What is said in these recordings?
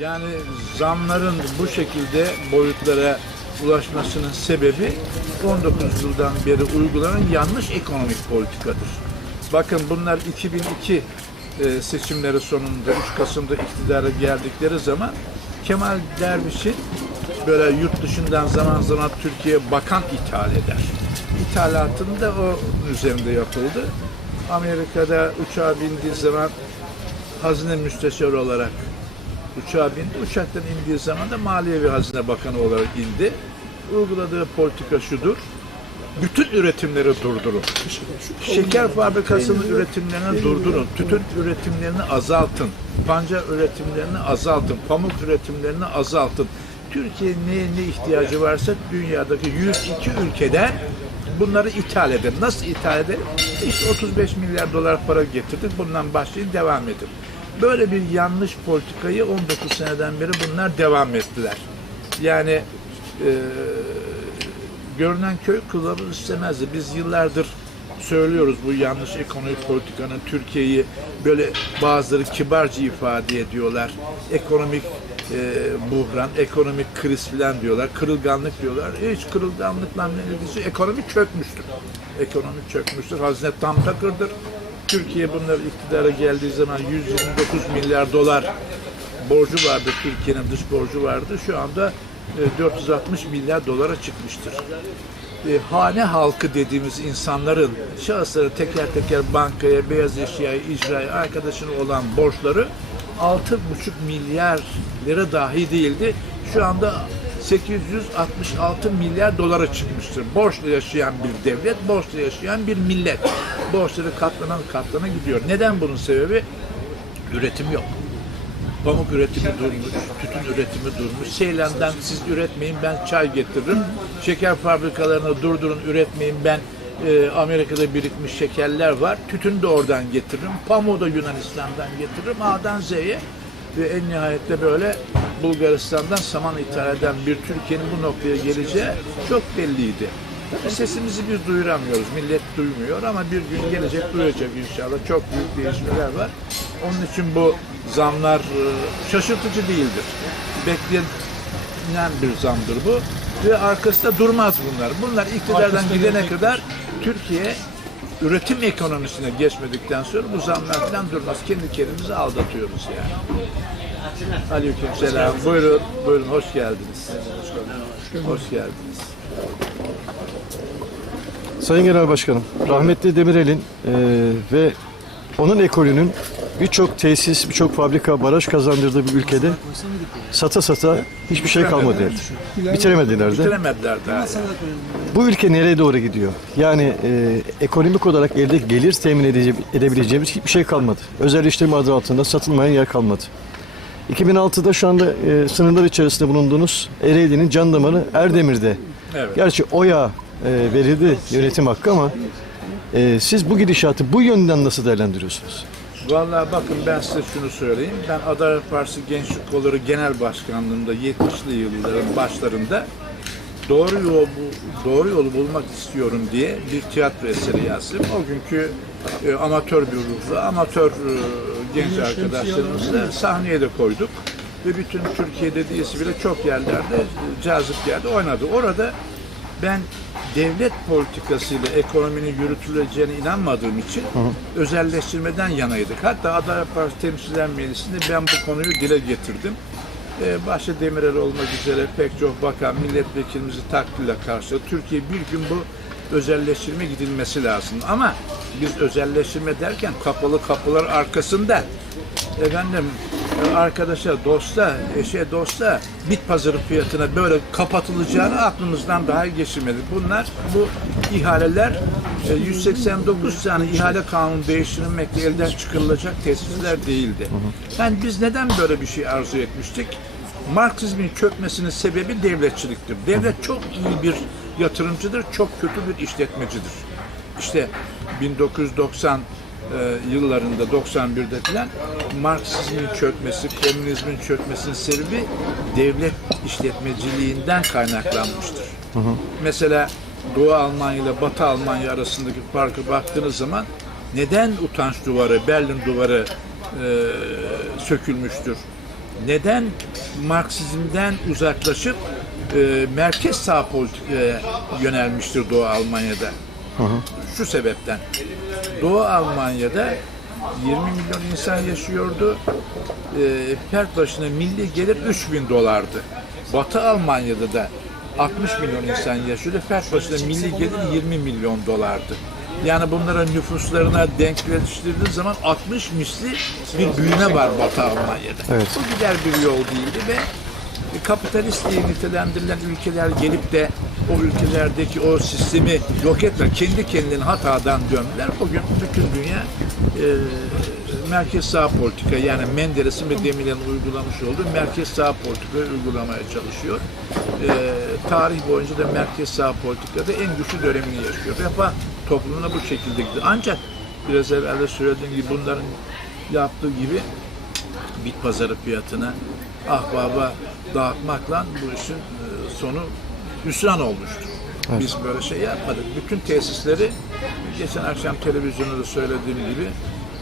Yani zamların bu şekilde boyutlara ulaşmasının sebebi 19 yıldan beri uygulanan yanlış ekonomik politikadır. Bakın bunlar 2002 e, seçimleri sonunda 3 Kasım'da iktidara geldikleri zaman Kemal Derviş'in böyle yurt dışından zaman zaman Türkiye'ye bakan ithal eder. İthalatını da o üzerinde yapıldı. Amerika'da uçağa bindiği zaman hazine müsteşarı olarak uçağa bindi. Uçaktan indiği zaman da Maliye ve Hazine Bakanı olarak indi. Uyguladığı politika şudur. Bütün üretimleri durdurun. Şeker fabrikasının üretimlerini durdurun. Tütün üretimlerini azaltın. Pancar üretimlerini azaltın. Pamuk üretimlerini azaltın. Türkiye neye ne ihtiyacı varsa dünyadaki 102 ülkeden bunları ithal edin. Nasıl ithal edin? İşte 35 milyar dolar para getirdik. Bundan başlayın devam edin. Böyle bir yanlış politikayı 19 seneden beri bunlar devam ettiler. Yani e, görünen köy kılavuz istemezdi. Biz yıllardır söylüyoruz bu yanlış ekonomik politikanın Türkiye'yi böyle bazıları kibarca ifade ediyorlar. Ekonomik e, buhran, ekonomik kriz filan diyorlar. Kırılganlık diyorlar. Hiç kırılganlıkla ne ilgisi? Ekonomi çökmüştür. Ekonomi çökmüştür. Hazine tam takırdır. Türkiye bunlar iktidara geldiği zaman 129 milyar dolar borcu vardı. Türkiye'nin dış borcu vardı. Şu anda e, 460 milyar dolara çıkmıştır. E, hane halkı dediğimiz insanların şahısları teker teker bankaya, beyaz eşyaya, icraya, arkadaşına olan borçları 6,5 milyar lira dahi değildi. Şu anda 866 milyar dolara çıkmıştır. Borçla yaşayan bir devlet, borçla yaşayan bir millet. Borçları katlanan katlana gidiyor. Neden bunun sebebi? Üretim yok. Pamuk üretimi durmuş, tütün üretimi durmuş. Seylan'dan siz üretmeyin ben çay getiririm. Şeker fabrikalarını durdurun üretmeyin ben e, Amerika'da birikmiş şekerler var. Tütün de oradan getiririm. Pamuğu da Yunanistan'dan getiririm. A'dan Z'ye ve en nihayette böyle Bulgaristan'dan saman ithal eden bir Türkiye'nin bu noktaya geleceği çok belliydi. Tabii sesimizi biz duyuramıyoruz. Millet duymuyor ama bir gün gelecek duyacak inşallah. Çok büyük değişmeler var. Onun için bu zamlar e, şaşırtıcı değildir. Beklenen bir zamdır bu. Ve arkasında durmaz bunlar. Bunlar iktidardan gidene kadar Türkiye üretim ekonomisine geçmedikten sonra bu zamlar falan durmaz. Kendi kendimizi aldatıyoruz yani. Aleyküm selam. Buyurun, buyurun hoş geldiniz. Hoş geldiniz. Sayın Genel Başkanım, rahmetli Demirel'in e, ve onun ekolünün birçok tesis, birçok fabrika, baraj kazandırdığı bir ülkede sata sata hiçbir şey kalmadı derdi. Bitiremediler de. Bitiremediler daha. Bu ülke nereye doğru gidiyor? Yani e, ekonomik olarak elde gelir temin edece- edebileceğimiz hiçbir şey kalmadı. Özelleştirme adı altında satılmayan yer kalmadı. 2006'da şu anda e, sınırlar içerisinde bulunduğunuz Ereğli'nin can damarı Erdemir'de. Evet. Gerçi OYA e, verildi yönetim hakkı ama e, siz bu gidişatı bu yönden nasıl değerlendiriyorsunuz? Vallahi bakın ben size şunu söyleyeyim. Ben Adalet Partisi Gençlik Kolları Genel Başkanlığında 70'li yılların başlarında doğru yolu doğru yolu bulmak istiyorum diye bir tiyatro eseri yazdım. O günkü e, amatör bir ruhla amatör e, genç arkadaşlarımızla sahneye de koyduk ve bütün Türkiye'de değilse bile çok yerlerde cazip yerde oynadı. Orada ben devlet politikasıyla ekonominin yürütüleceğine inanmadığım için özelleştirmeden yanaydık. Hatta Adalet Partisi Temsilciler Meclisi'nde ben bu konuyu dile getirdim. Ee, başta Demirel olmak üzere pek çok bakan milletvekilimizi takdirle karşıladı. Türkiye bir gün bu özelleştirme gidilmesi lazım. Ama biz özelleştirme derken kapalı kapılar arkasında efendim e, arkadaşa, dosta, eşe, dosta bit pazarı fiyatına böyle kapatılacağını aklımızdan daha geçirmedik. Bunlar bu ihaleler e, 189 tane ihale kanunu değiştirilmekle elden çıkarılacak tesisler değildi. Yani biz neden böyle bir şey arzu etmiştik? Marksizmin çökmesinin sebebi devletçiliktir. Devlet çok iyi bir yatırımcıdır, çok kötü bir işletmecidir. İşte 1990 e, yıllarında 91'de filan Marksizmin çökmesi, komünizmin çökmesinin sebebi devlet işletmeciliğinden kaynaklanmıştır. Mesela Doğu Almanya ile Batı Almanya arasındaki farkı baktığınız zaman neden utanç duvarı, Berlin duvarı e, sökülmüştür? neden Marksizmden uzaklaşıp e, merkez sağ politikaya yönelmiştir Doğu Almanya'da? Şu sebepten. Doğu Almanya'da 20 milyon insan yaşıyordu. E, her başına milli gelir 3000 dolardı. Batı Almanya'da da 60 milyon insan yaşıyordu. Fert başına milli gelir 20 milyon dolardı. Yani bunlara nüfuslarına denkleştirdiği zaman 60 misli bir büyüme var Batı Almanya'da. Evet. Bu gider bir yol değildi ve kapitalist diye nitelendirilen ülkeler gelip de o ülkelerdeki o sistemi yok etme, kendi kendilerine hatadan döndüler. Bugün bütün dünya e, merkez sağ politika yani Menderes'in ve Demirel'in uygulamış olduğu merkez sağ politikayı uygulamaya çalışıyor. E, tarih boyunca da merkez sağ politikada en güçlü dönemini yaşıyor. Refah toplumuna bu şekilde gidiyor. Ancak biraz evvel de söylediğim gibi bunların yaptığı gibi bit pazarı fiyatına ahbaba dağıtmakla bu işin e, sonu hüsran olmuştur. Biz böyle şey yapmadık. Bütün tesisleri geçen akşam televizyonda da söylediğim gibi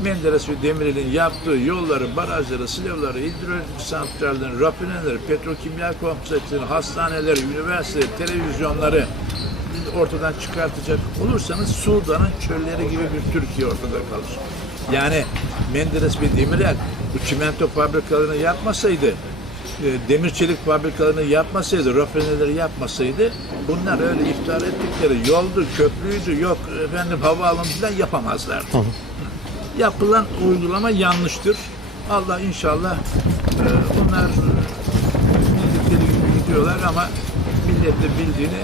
Menderes ve Demirel'in yaptığı yolları, barajları, silevleri, hidroelektrik santrallerin, rafineleri, petrokimya komplekslerini, hastaneleri, üniversiteleri, televizyonları ortadan çıkartacak olursanız Sudan'ın çölleri gibi bir Türkiye ortada kalır. Yani Menderes ve Demirel bu çimento fabrikalarını yapmasaydı, demir çelik fabrikalarını yapmasaydı, rafineleri yapmasaydı bunlar öyle iftihar ettikleri yoldu, köprüydü, yok efendim havaalanı falan yapamazlardı. Yapılan uygulama yanlıştır. Allah inşallah e, bunlar e, bildikleri gibi gidiyorlar ama millet de bildiğini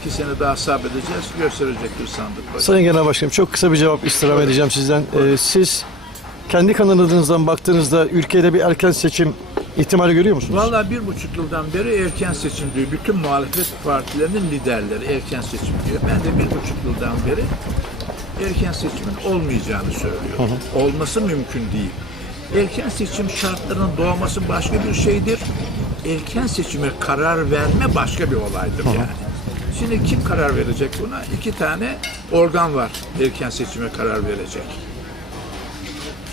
iki sene daha sabredeceğiz, gösterecektir sandık. başı. Sayın Genel Başkanım çok kısa bir cevap istirham edeceğim sizden. Ee, siz kendi kanalınızdan baktığınızda ülkede bir erken seçim ihtimali görüyor musunuz? Vallahi bir buçuk yıldan beri erken seçim diyor. Bütün muhalefet partilerinin liderleri erken seçim diyor. Ben de bir buçuk yıldan beri erken seçimin olmayacağını söylüyorum. Olması mümkün değil. Erken seçim şartlarının doğması başka bir şeydir. Erken seçime karar verme başka bir olaydır yani. Şimdi kim karar verecek buna? İki tane organ var erken seçime karar verecek.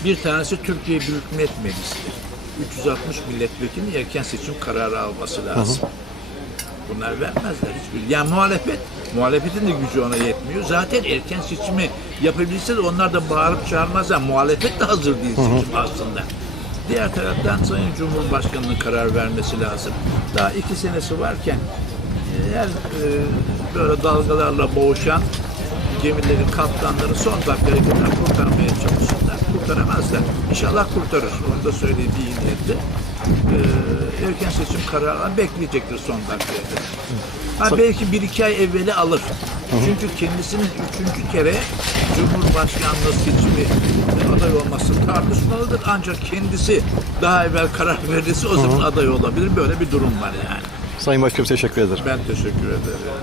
Bir tanesi Türkiye Büyük Millet Meclisi'dir. 360 milletvekilinin erken seçim kararı alması lazım. Bunlar vermezler hiçbir. Yani muhalefet, muhalefetin de gücü ona yetmiyor. Zaten erken seçimi yapabilse de onlar da bağırıp çağırmazlar. Muhalefet de hazır değil seçim aslında. Diğer taraftan Sayın Cumhurbaşkanı'nın karar vermesi lazım. Daha iki senesi varken her e, böyle dalgalarla boğuşan gemilerin kaptanları son dakikaya kadar kurtarmaya çalışırlar. Kurtaramazlar. İnşallah kurtarır. Onu da söyleyeyim iyi niyetle. Ee, erken seçim kararı bekleyecektir son dakikaya kadar. Ha, belki bir iki ay evveli alır. Çünkü kendisinin üçüncü kere Cumhurbaşkanlığı seçimi aday olması tartışmalıdır. Ancak kendisi daha evvel karar verirse o zaman aday olabilir. Böyle bir durum var yani. Sayın Başkanım teşekkür ederim. Ben teşekkür ederim.